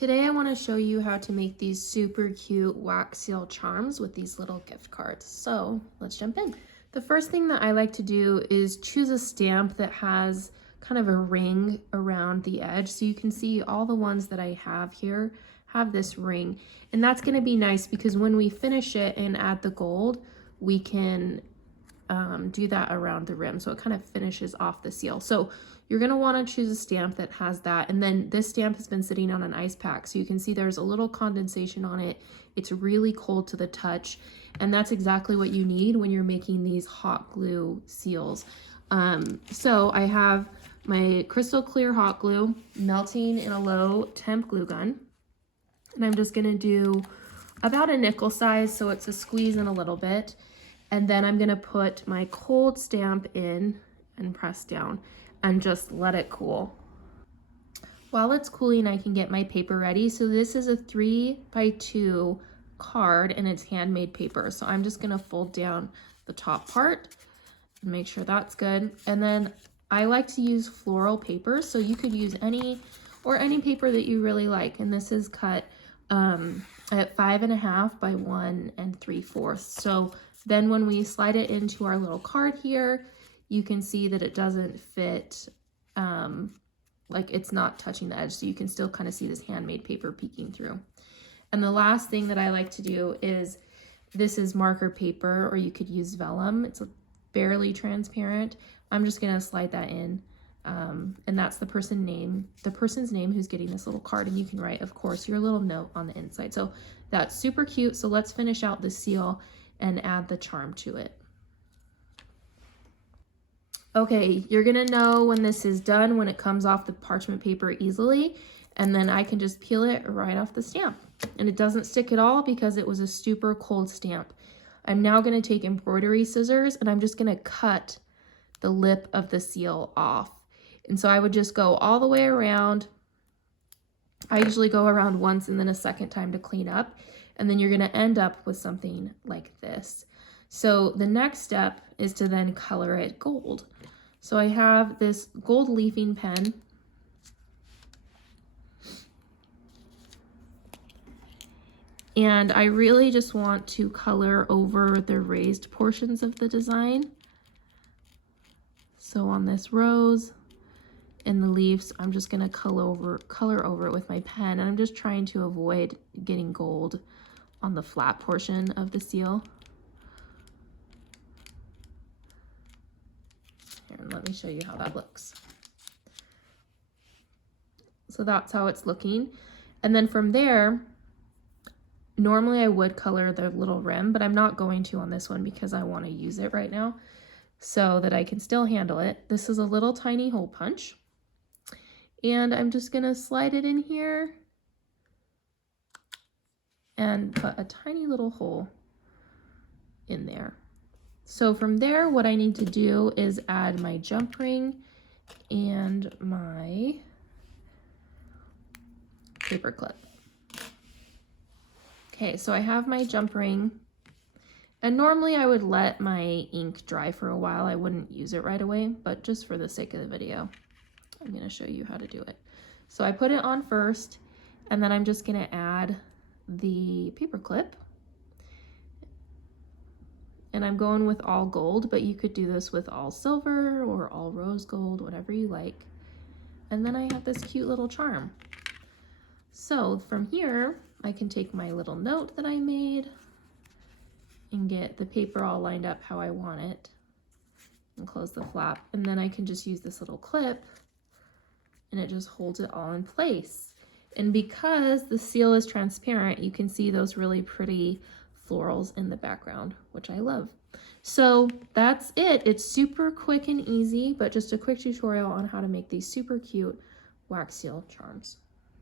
Today I want to show you how to make these super cute wax seal charms with these little gift cards. So let's jump in. The first thing that I like to do is choose a stamp that has kind of a ring around the edge. So you can see all the ones that I have here have this ring. And that's going to be nice because when we finish it and add the gold, we can do that around the rim. So it kind of finishes off the seal. So you're going to want to choose a stamp that has that. And then this stamp has been sitting on an ice pack. So you can see there's a little condensation on it. It's really cold to the touch. And that's exactly what you need when you're making these hot glue seals. So I have my crystal clear hot glue melting in a low temp glue gun. And I'm just going to do about a nickel size. So it's a squeeze in a little bit. And then I'm gonna put my cold stamp in and press down and just let it cool. While it's cooling, I can get my paper ready. So this is a 3x2 card and it's handmade paper. So I'm just gonna fold down the top part and make sure that's good. And then I like to use floral paper. So you could use any paper that you really like. And this is cut at 5.5 by 1 3/4. So then when we slide it into our little card here, you can see that it doesn't fit, like it's not touching the edge. So you can still kind of see this handmade paper peeking through. And the last thing that I like to do is, this is marker paper, or you could use vellum. It's barely transparent. I'm just gonna slide that in. And that's the person's name who's getting this little card. And you can write, of course, your little note on the inside. So that's super cute. So let's finish out the seal and add the charm to it. Okay, you're gonna know when this is done, when it comes off the parchment paper easily, and then I can just peel it right off the stamp. And it doesn't stick at all because it was a super cold stamp. I'm now gonna take embroidery scissors and I'm just gonna cut the lip of the seal off. And so I would just go all the way around. I usually go around once and then a second time to clean up. And then you're gonna end up with something like this. So the next step is to then color it gold. So I have this gold leafing pen. And I really just want to color over the raised portions of the design. So on this rose and the leaves, I'm just gonna color over it with my pen. And I'm just trying to avoid getting gold on the flat portion of the seal. Here, let me show you how that looks. So that's how it's looking. And then from there, normally I would color the little rim, but I'm not going to on this one because I want to use it right now so that I can still handle it. This is a little tiny hole punch. And I'm just gonna slide it in here and put a tiny little hole in there. So from there, what I need to do is add my jump ring and my paper clip. Okay, so I have my jump ring, and normally I would let my ink dry for a while. I wouldn't use it right away, but just for the sake of the video, I'm gonna show you how to do it. So I put it on first, and then I'm just gonna add the paper clip. And I'm going with all gold, but you could do this with all silver or all rose gold, whatever you like. And then I have this cute little charm. So from here, I can take my little note that I made and get the paper all lined up how I want it and close the flap. And then I can just use this little clip and it just holds it all in place. And because the seal is transparent, you can see those really pretty florals in the background, which I love. So that's it. It's super quick and easy, but just a quick tutorial on how to make these super cute wax seal charms.